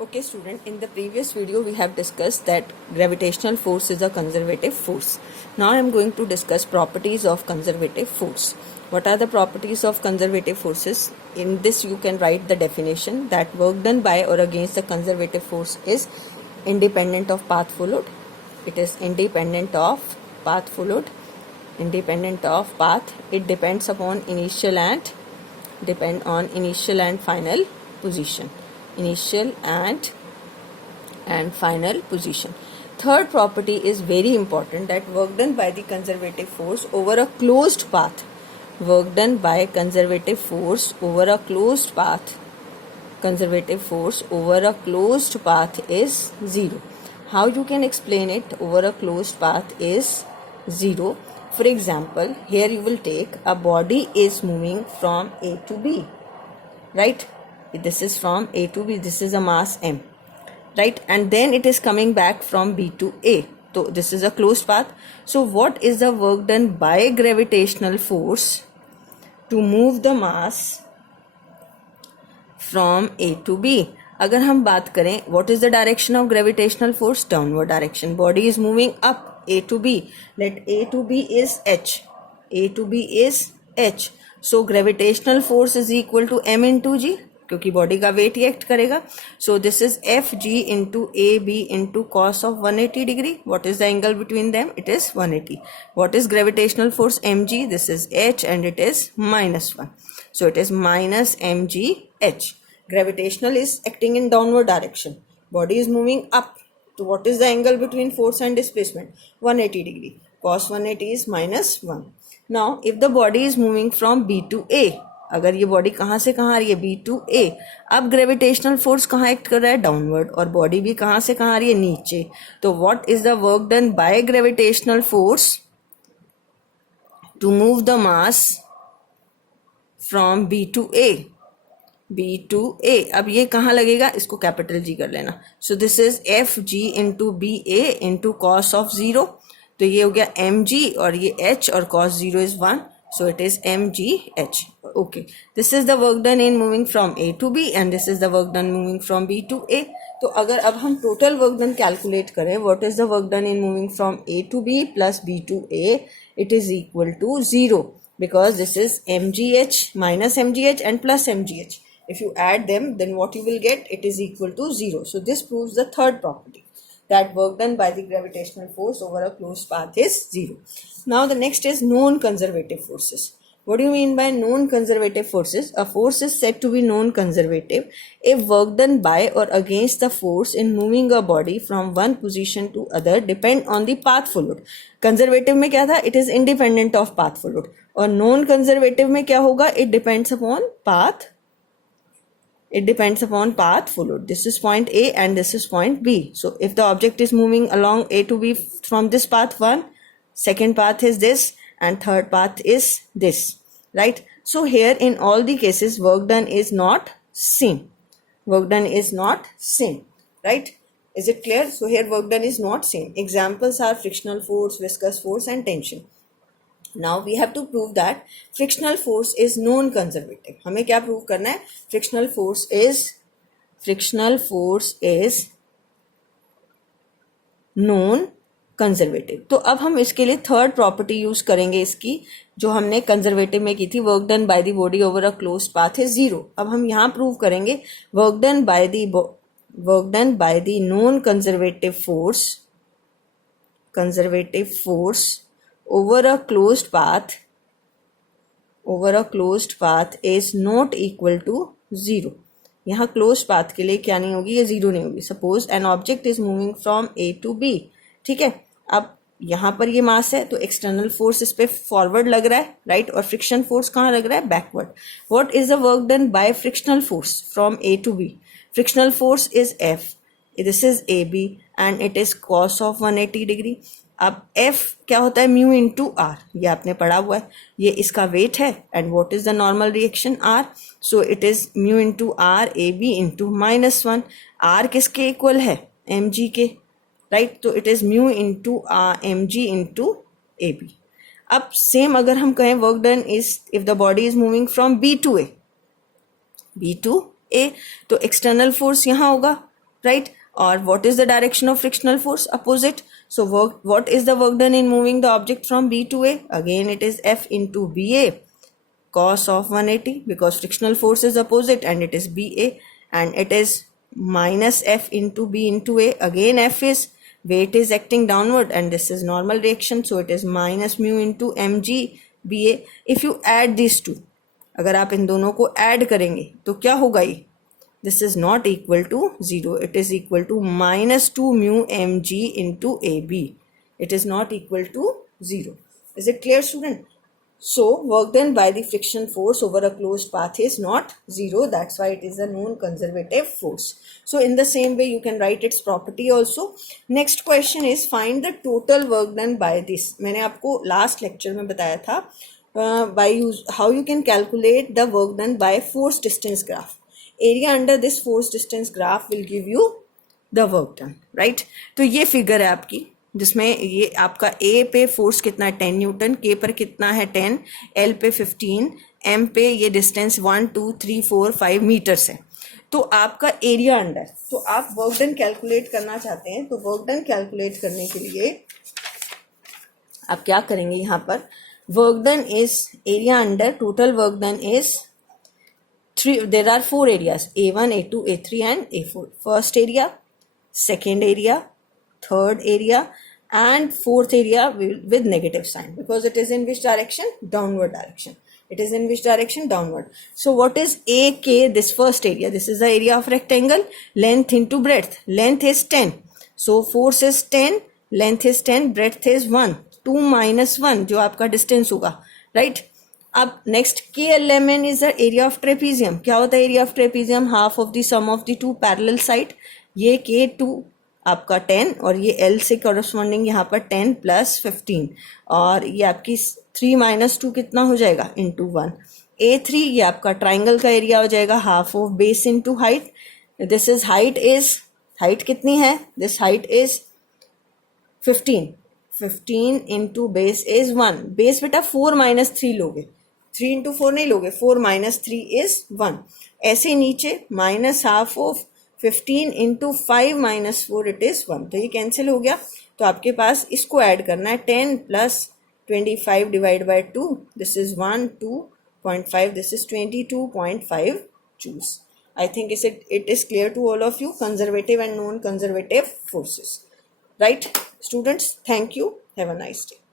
Okay student, in the previous video we have discussed that gravitational force is a conservative force. Now I am going to discuss properties of conservative force. What are the properties of conservative forces? In this you can write the definition that work done by or against the conservative force is independent of path followed. It is independent of path followed. Independent of path. It depends upon initial and final position. Initial and final position. Third property is very important, that work done by the conservative force over a closed path. Work done by conservative force over a closed path. Conservative force over a closed path is zero. How you can explain it? Over a closed path is zero. For example, here you will take a body is moving from A to B, right? This is from A to B, this is a mass m, right? And then it is coming back from B to A. So this is a closed path. So what is the work done by gravitational force to move the mass from A to B? अगर हम बात करें, what is the direction of gravitational force? Downward direction. Body is moving up A to B. Let A to B is H. A to B is H. So gravitational force is equal to m into g, क्योंकि body का weight ही act करेगा. So this is F G into A B into cos of 180 degree. What is the angle between them? It is 180. What is gravitational force? M G. This is H and it is -1. So it is minus M G H. Gravitational is acting in downward direction. Body is moving up. So what is the angle between force and displacement? 180 degree. Cos 180 is -1. Now if the body is moving from B to A, अगर ये body कहाँ से कहाँ आ रही है? B to A. अब gravitational force कहाँ act कर रहा है? डाउनवर्ड. और बॉडी भी कहाँ से कहाँ आ रही है? नीचे. तो what is the work done by gravitational force to move the mass from B to A? B to A. अब ये कहाँ लगेगा? इसको कैपिटल G कर लेना. So this is F G into B A into cos of 0. तो ये हो गया एम जी और ये h और cos 0 is 1. So it is mgh. Okay, this is the work done in moving from A to B and this is the work done moving from B to A. तो अगर अब हम total work done calculate करें, what is the work done in moving from A to B plus B to A, it is equal to 0 because this is mgh minus mgh and plus mgh. If you add them, then what you will get? It is equal to 0. So this proves the third property, that work done by the gravitational force over a closed path is 0. Now the next is non-conservative forces. What do you mean by non-conservative forces? A force is said to be non-conservative if work done by or against the force in moving a body from one position to other depend on the path followed. Conservative में क्या था? It is independent of path followed. और non-conservative में क्या होगा? It depends upon path. It depends upon path followed. This is point A and this is point B. So if the object is moving along A to B from this path 1, second path is this and third path is this, right? So here in all the cases work done is not same. Work done is not same, right? Is it clear? So here work done is not same. Examples are frictional force, viscous force and tension. Now we have to prove that frictional force is non-conservative. हमें क्या prove करना है? Frictional force is non-conservative. तो अब हम इसके लिए third property use करेंगे इसकी, जो हमने कंजर्वेटिव में की थी. Work done by the body over a closed path is 0. अब हम यहाँ प्रूव करेंगे work done by the non conservative force over a closed path is not equal to 0. यहाँ closed path के लिए क्या नहीं होगी? ये 0 नहीं होगी. Suppose an object is moving from A to B. ठीक है. अब यहाँ पर ये मास है तो एक्सटर्नल फोर्स इस पे फॉरवर्ड लग रहा है, राइट? और फ्रिक्शन फोर्स कहाँ लग रहा है? Backward. What is the work done by frictional force from A to B? Frictional force is F. This is AB and it is cos of 180 degree. अब F क्या होता है? Mu into R. ये आपने पढ़ा हुआ है. ये इसका वेट है and what is the normal reaction? R. So it is mu into R A B into -1. R किसके इक्वल है? mg के, राइट? तो it is mu into mg into A B. अब सेम अगर हम कहें work done is if the body is moving from B to A, तो external force यहाँ होगा right? Or what is the direction of frictional force? Opposite. So what is the work done in moving the object from B to A? Again it is F into BA cos of 180, because frictional force is opposite and it is BA, and it is minus F into B into A. Again F is weight is acting downward and this is normal reaction, so it is minus mu into mg BA. If you add these two, अगर आप इन दोनों को add करेंगे तो क्या होगा ये? This is not equal to 0. It is equal to minus 2 mu mg into AB. It is not equal to 0. Is it clear, student? So work done by the friction force over a closed path is not 0. That's why it is a known conservative force. So in the same way you can write its property also. Next question is find the total work done by this. मैंने आपको last lecture में बताया था how you can calculate the work done by force distance graph. Area under this force distance graph will give you the work done, right? तो ये figure है आपकी जिसमें ये आपका A पे फोर्स कितना है 10 न्यूटन, K पर कितना है 10, L पे 15, M पे ये डिस्टेंस 1 2 3 4 5 मीटर्स है. तो आपका एरिया अंडर, तो आप वर्क डन कैलकुलेट करना चाहते हैं, तो वर्क डन कैलकुलेट करने के लिए आप क्या करेंगे? यहाँ पर work done is area under total work done is there are 4 areas, A1, A2, A3 and A4. First area, second area, third area and fourth area with negative sign, because it is in which direction? Downward direction. It is in which direction? Downward. So what is AK, this first area? This is the area of rectangle. Length into breadth. Length is 10. So force is 10, length is 10, breadth is 1. 2 minus 1 जो आपका distance होगा, right? अब next KLMN is the area of trapezium. क्या होता है area of trapezium? Half of the sum of the two parallel side. ये K2 आपका 10 और ये L से कॉरस्पॉन्डिंग यहाँ पर 10 प्लस 15 और ये आपकी 3 माइनस 2 कितना हो जाएगा? इंटू 1. A3 ये आपका ट्राइंगल का एरिया हो जाएगा, half of base into height. This is height कितनी है? This height is 15 into base is 1. Base बेटा 4 माइनस 3 लोगे, 3 इंटू 4 नहीं लोगे, 4 माइनस 3 इज 1. ऐसे नीचे minus half of 15 into 5 minus 4 it is 1. तो ये कैंसिल हो गया. तो आपके पास इसको ऐड करना है 10 plus 25 divide by 2. This is 1 2.5. This is 22.5 joules. I think it is clear to all of you conservative and non-conservative forces. Right, students? Thank you. Have a nice day.